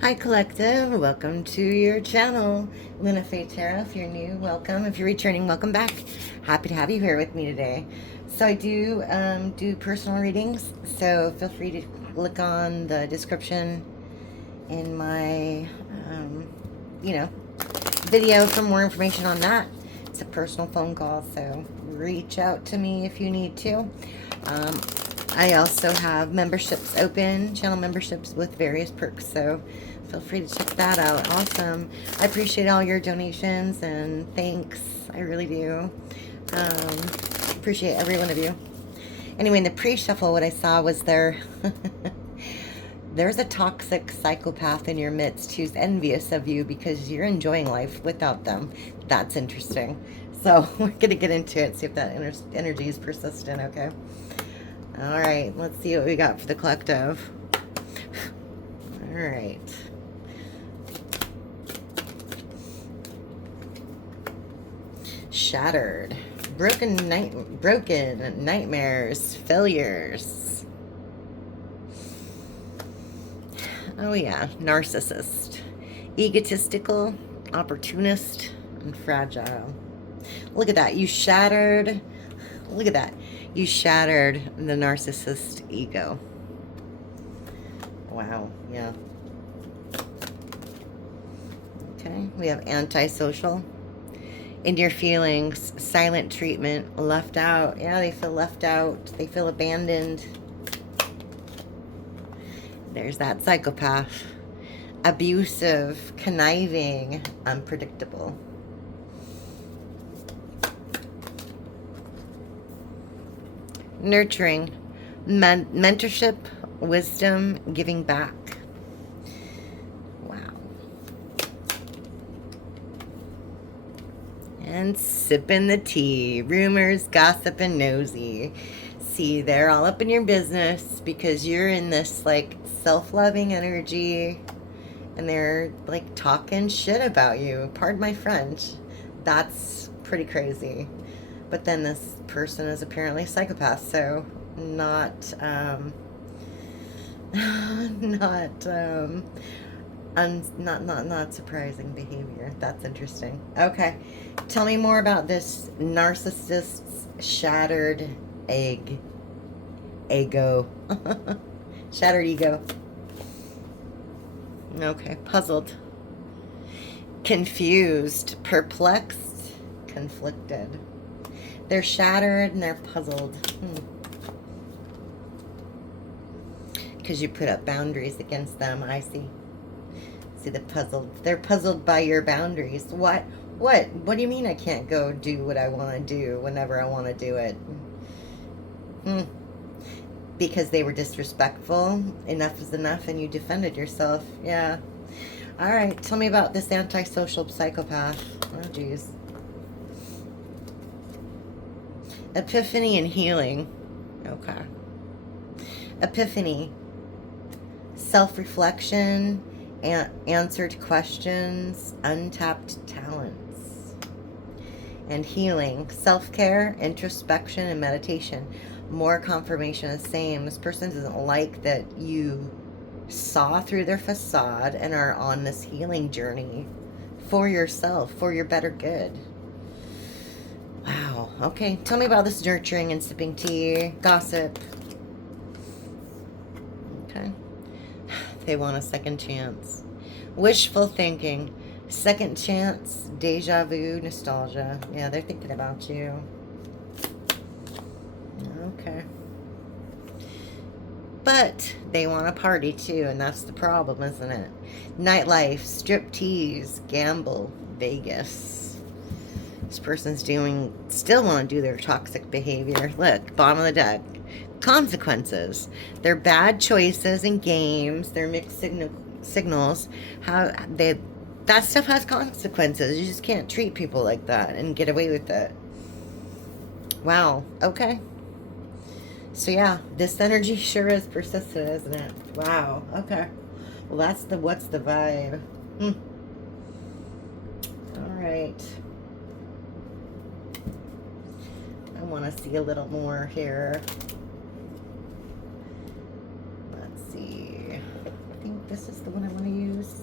Hi Collective, welcome to your channel, LunaFae Tarot. If you're new, welcome. If you're returning, welcome back. Happy to have you here with me today. So I do personal readings, so feel free to click on the description in my, video for more information on that. It's a personal phone call, so reach out to me if you need to. I also have memberships open, channel memberships with various perks, so feel free to check that out. Awesome. I appreciate all your donations and thanks. I really do. Appreciate every one of you. Anyway, in the pre-shuffle, what I saw was there's a toxic psychopath in your midst who's envious of you because you're enjoying life without them. That's interesting. So we're going to get into it, see if that energy is persistent, okay? All right, let's see what we got for the collective. All right. Shattered. Broken nightmares, failures. Oh yeah, narcissist. Egotistical, opportunist, and fragile. Look at that, you shattered. Look at that. You shattered the narcissist ego. Wow, yeah. Okay, we have antisocial. In your feelings, silent treatment, left out. Yeah, they feel left out. They feel abandoned. There's that psychopath. Abusive, conniving, unpredictable. Nurturing, mentorship, wisdom, giving back. Wow. And sipping the tea. Rumors, gossip, and nosy. See, they're all up in your business because you're in this like self-loving energy and they're like talking shit about you. Pardon my French. That's pretty crazy. But then this person is apparently a psychopath, so not surprising behavior. That's interesting. Okay, tell me more about this narcissist's shattered ego. Shattered ego. Okay, puzzled, confused, perplexed, conflicted. They're shattered and they're puzzled. Because you put up boundaries against them, I see. See the puzzled. They're puzzled by your boundaries. What? What do you mean I can't go do what I want to do whenever I want to do it? Because they were disrespectful. Enough is enough and you defended yourself. Yeah. All right, tell me about this antisocial psychopath. Oh, geez. Epiphany and healing. Okay. Epiphany. Self-reflection, answered questions, untapped talents. And healing. Self-care, introspection, and meditation. More confirmation of the same. This person doesn't like that you saw through their facade and are on this healing journey for yourself, for your better good. Wow. Okay. Tell me about this nurturing and sipping tea. Gossip. Okay. They want a second chance. Wishful thinking. Second chance. Deja vu. Nostalgia. Yeah, they're thinking about you. Okay. But they want a party too, and that's the problem, isn't it? Nightlife. Striptease. Gamble. Vegas. This person's still want to do their toxic behavior. Look, bottom of the deck. Consequences. Their bad choices and games, their mixed signals, that stuff has consequences. You just can't treat people like that and get away with it. Wow. Okay. So yeah, this energy sure is persistent, isn't it? Wow. Okay. Well, what's the vibe? All right. I want to see a little more here. Let's see. I think this is the one I want to use.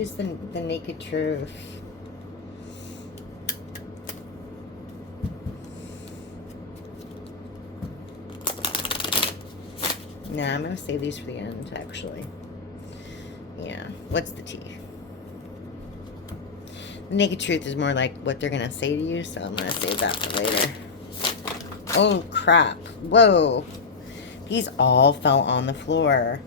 Who's the naked truth? Nah, I'm going to save these for the end, actually. Yeah. What's the tea? The naked truth is more like what they're going to say to you, so I'm going to save that for later. Oh, crap. Whoa. These all fell on the floor.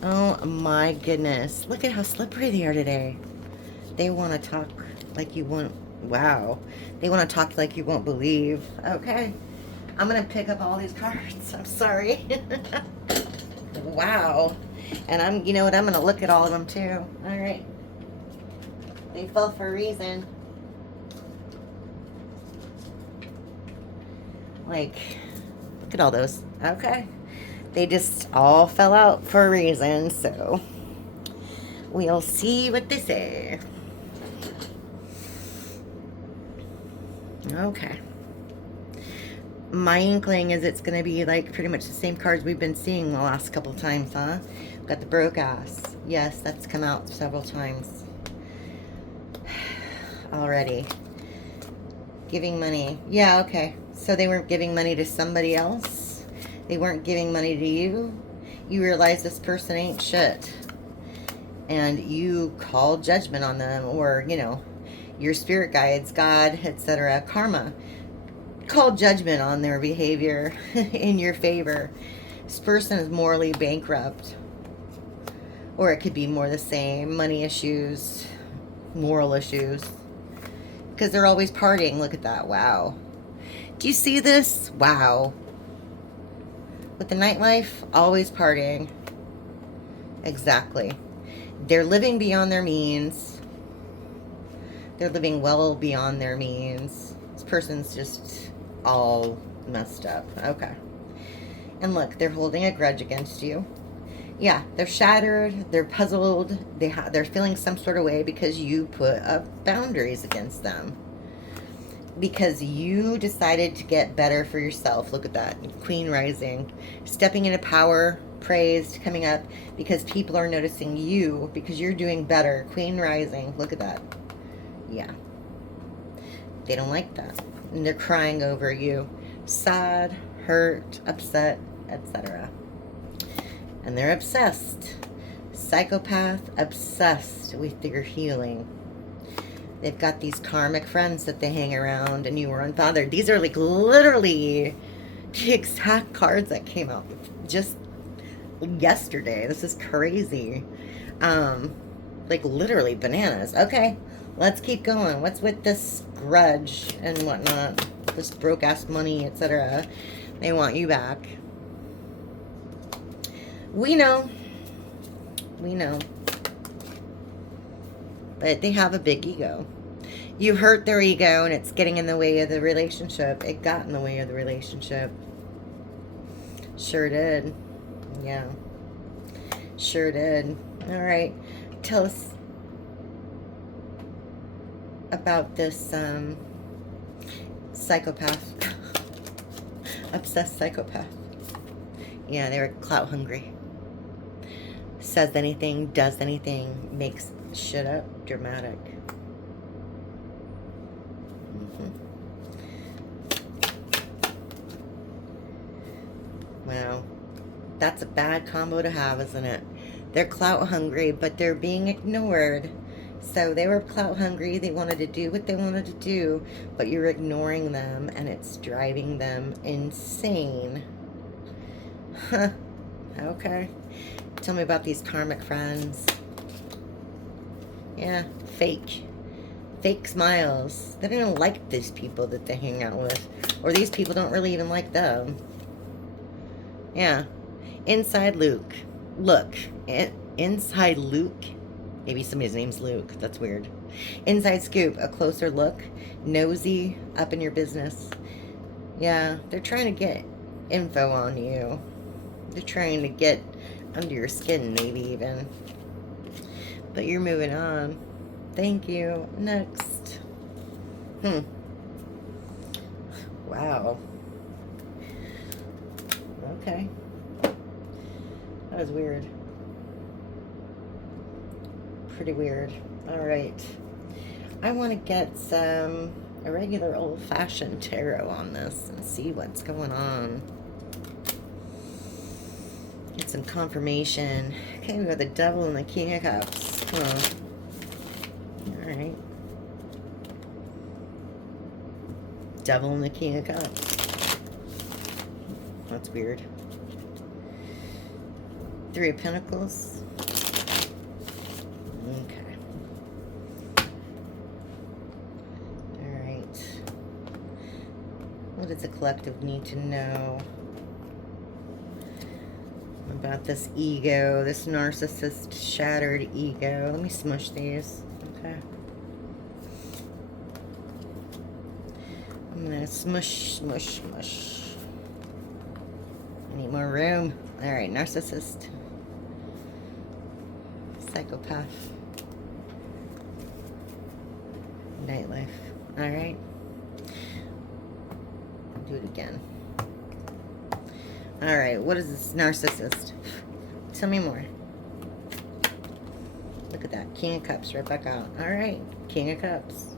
Oh, my goodness. Look at how slippery they are today. They want to talk like you won't... Wow. They want to talk like you won't believe. Okay. I'm going to pick up all these cards. I'm sorry. Wow. And you know what? I'm going to look at all of them too. All right. They fell for a reason. Like, look at all those. Okay. They just all fell out for a reason, so we'll see what they say. Okay. My inkling is it's going to be like pretty much the same cards we've been seeing the last couple of times, huh? Got the broke ass. Yes, that's come out several times already. Giving money. Yeah, okay. So they weren't giving money to somebody else? They weren't giving money to you? You realize this person ain't shit. And you call judgment on them, or, you know, your spirit guides, God, etc., karma. Call judgment on their behavior in your favor. This person is morally bankrupt. Or it could be more the same. Money issues, moral issues. Because they're always partying. Look at that. Wow. Do you see this? Wow. With the nightlife, always partying. Exactly. They're living beyond their means. They're living well beyond their means. This person's just all messed up. Okay. And look, they're holding a grudge against you. Yeah, they're shattered. They're puzzled. They're feeling some sort of way because you put up boundaries against them. Because you decided to get better for yourself. Look at that. Queen rising. Stepping into power. Praised. Coming up. Because people are noticing you. Because you're doing better. Queen rising. Look at that. Yeah. They don't like that. And they're crying over you. Sad. Hurt. Upset. Etc. And they're obsessed. Psychopath. Obsessed with your healing. They've got these karmic friends that they hang around, and you were unbothered. These are like literally the exact cards that came out just yesterday. This is crazy. Like literally bananas. Okay, let's keep going. What's with this grudge and whatnot? This broke ass money, etc. They want you back. We know. We know. But they have a big ego. You hurt their ego and it's getting in the way of the relationship. It got in the way of the relationship. Sure did. Yeah. Sure did. All right. Tell us about this psychopath. Obsessed psychopath. Yeah, they were clout hungry. Says anything, does anything, makes shit up. Dramatic. Wow. That's a bad combo to have, isn't it? They're clout hungry, but they're being ignored. So they were clout hungry. They wanted to do what they wanted to do, but you're ignoring them, and it's driving them insane. Huh. Okay. Tell me about these karmic friends. Yeah, fake. Fake smiles. They don't even like these people that they hang out with. Or these people don't really even like them. Yeah. Inside Luke. Look. Inside Luke. Maybe somebody's name's Luke. That's weird. Inside Scoop. A closer look. Nosy. Up in your business. Yeah. They're trying to get info on you. They're trying to get under your skin, maybe even. But you're moving on. Thank you. Next. Wow. Okay. That was weird. pretty weird. All right. I want to get a regular old-fashioned tarot on this and see what's going on. Get some confirmation. Okay, we got the Devil and the King of Cups. Huh. All right. Devil and the King of Cups. That's weird. Three of Pentacles. Okay. All right. What does the collective need to know about this ego, this narcissist shattered ego? Let me smush these. Okay. I'm gonna smush, smush, smush. I need more room. All right, narcissist. Psychopath. Nightlife. All right. Do it again. All right, what is this narcissist? Tell me more. Look at that. King of Cups right back out. All right, King of Cups.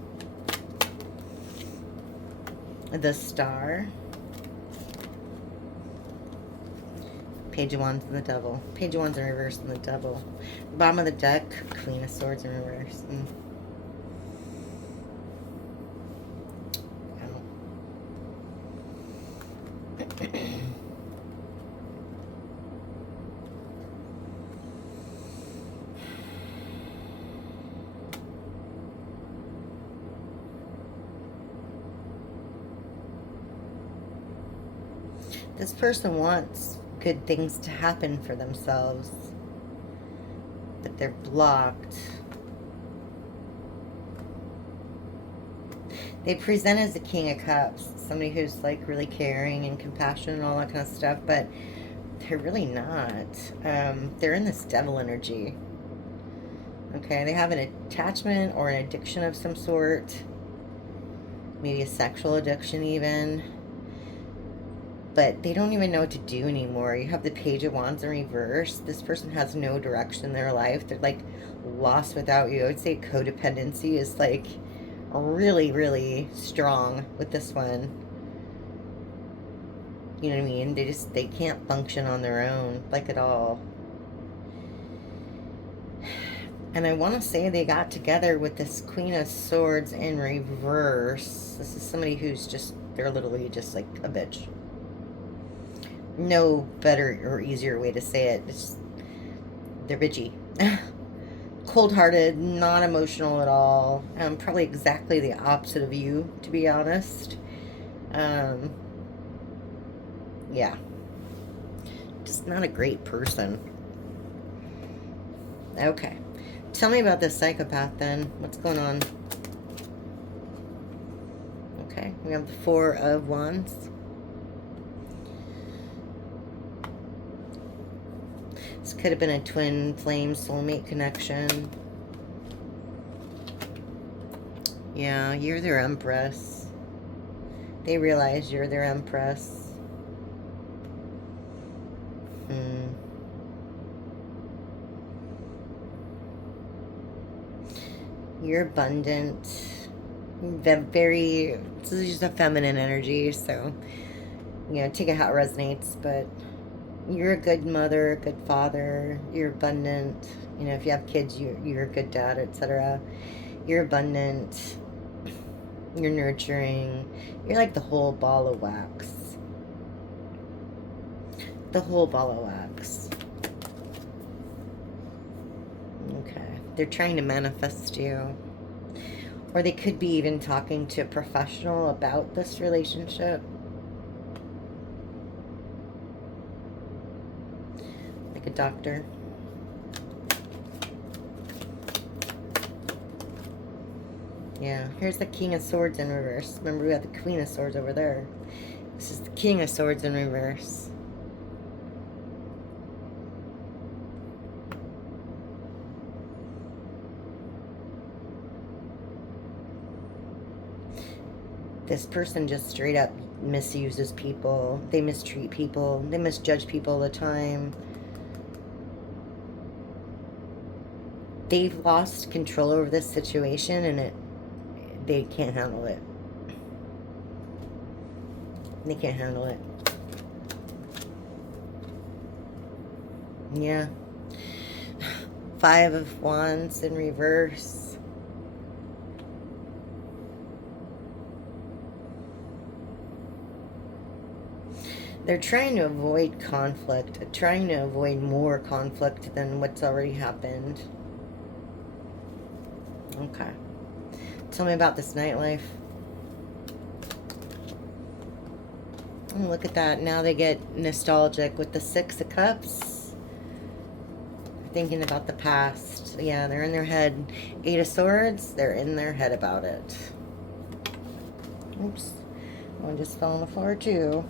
The Star. Page of Wands and the Devil. Page of Wands in reverse and the Devil. Bottom of the deck, Queen of Swords in reverse. Wow. This person wants good things to happen for themselves, but they're blocked. They present as the King of Cups, somebody who's like really caring and compassionate and all that kind of stuff, but they're really not. They're in this devil energy. Okay, they have an attachment or an addiction of some sort, maybe a sexual addiction even. But they don't even know what to do anymore. You have the Page of Wands in reverse. This person has no direction in their life. They're like lost without you. I would say codependency is like really, really strong with this one. You know what I mean? They can't function on their own, like at all. And I want to say they got together with this Queen of Swords in reverse. This is somebody who's just, they're literally just like a bitch. No better or easier way to say it. It's, they're bitchy. Cold-hearted, not emotional at all. Probably exactly the opposite of you, to be honest. Yeah. Just not a great person. Okay. Tell me about this psychopath then. What's going on? Okay. We have the Four of Wands. This could have been a twin flame soulmate connection. Yeah, you're their empress. They realize you're their empress. You're abundant. Very, this is just a feminine energy, so, you know, take it how it resonates, but you're a good mother, a good father, you're abundant. You know, if you have kids, you're a good dad, etc. You're abundant. You're nurturing. You're like the whole ball of wax. The whole ball of wax. Okay. They're trying to manifest you. Or they could be even talking to a professional about this relationship. Like a doctor. Yeah, here's the King of Swords in reverse. Remember, we got the Queen of Swords over there. This is the King of Swords in reverse. This person just straight up misuses people. They mistreat people. They misjudge people all the time. They've lost control over this situation, and they can't handle it. They can't handle it. Yeah. 5 of Wands in reverse. They're trying to avoid conflict, trying to avoid more conflict than what's already happened. Okay. Tell me about this nightlife. Oh, look at that. Now they get nostalgic with the 6 of Cups. Thinking about the past. Yeah, they're in their head. 8 of Swords, they're in their head about it. Oops. One just fell on the floor too.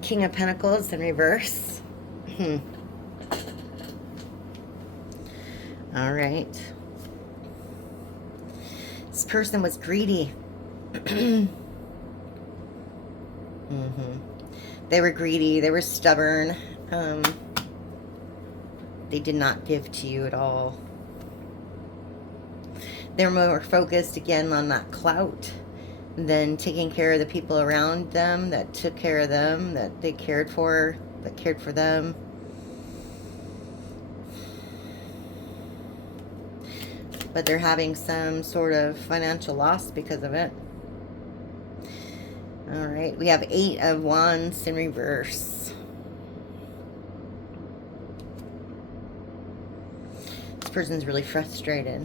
King of Pentacles in reverse. All right. This person was greedy. They were greedy. They were stubborn. They did not give to you at all. They're more focused, again, on that clout than taking care of the people around them that took care of them, that they cared for, that cared for them. But they're having some sort of financial loss because of it. All right, we have 8 of Wands in reverse. This person's really frustrated.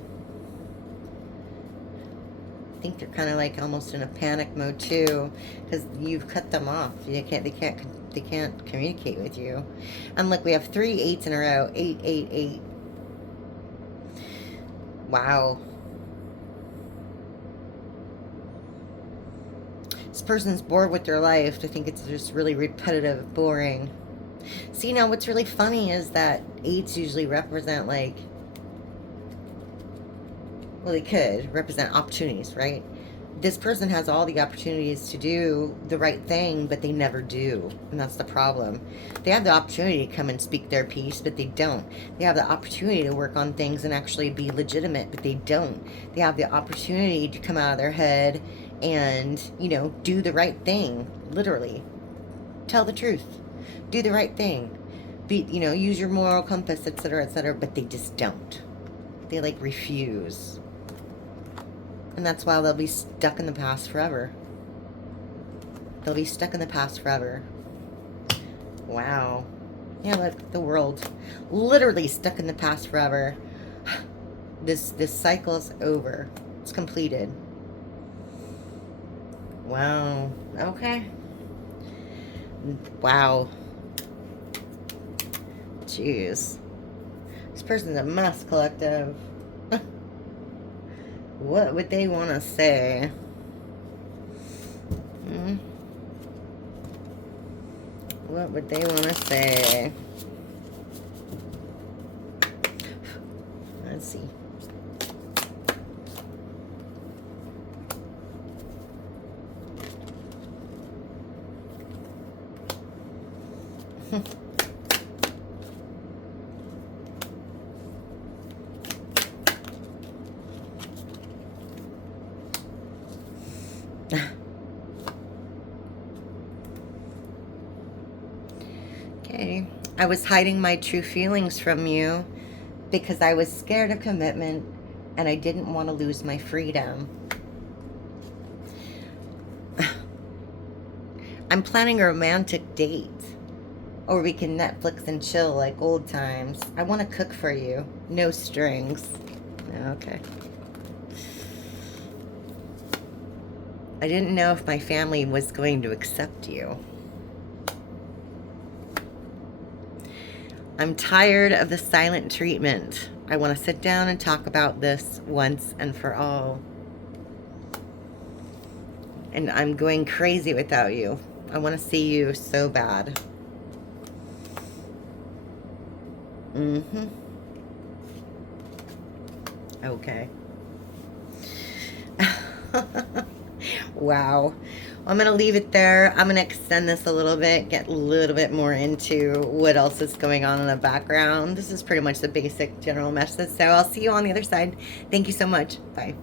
I think they're kind of like almost in a panic mode too, because you've cut them off. They can't communicate with you. And look, we have 3 8s in a row. 8, 8, 8. Wow. This person's bored with their life. I think it's just really repetitive, boring. See, now what's really funny is that 8s usually represent, like, well, they could represent opportunities, right? This person has all the opportunities to do the right thing, but they never do. And that's the problem. They have the opportunity to come and speak their piece, but they don't. They have the opportunity to work on things and actually be legitimate, but they don't. They have the opportunity to come out of their head and, you know, do the right thing. Literally. Tell the truth. Do the right thing. Be, you know, use your moral compass, etc., but they just don't. They, like, refuse. And that's why they'll be stuck in the past forever. They'll be stuck in the past forever. Wow. Yeah, look, the world. Literally stuck in the past forever. This cycle is over. It's completed. Wow. Okay. Wow. Jeez. This person's a mess, collective. What would they want to say? What would they want to say? Let's see. Okay. I was hiding my true feelings from you because I was scared of commitment and I didn't want to lose my freedom. I'm planning a romantic date, or we can Netflix and chill like old times. I want to cook for you. No strings. Okay. I didn't know if my family was going to accept you. I'm tired of the silent treatment. I want to sit down and talk about this once and for all. And I'm going crazy without you. I want to see you so bad. Okay. Wow. I'm going to leave it there. I'm going to extend this a little bit, get a little bit more into what else is going on in the background. This is pretty much the basic general message. So I'll see you on the other side. Thank you so much. Bye.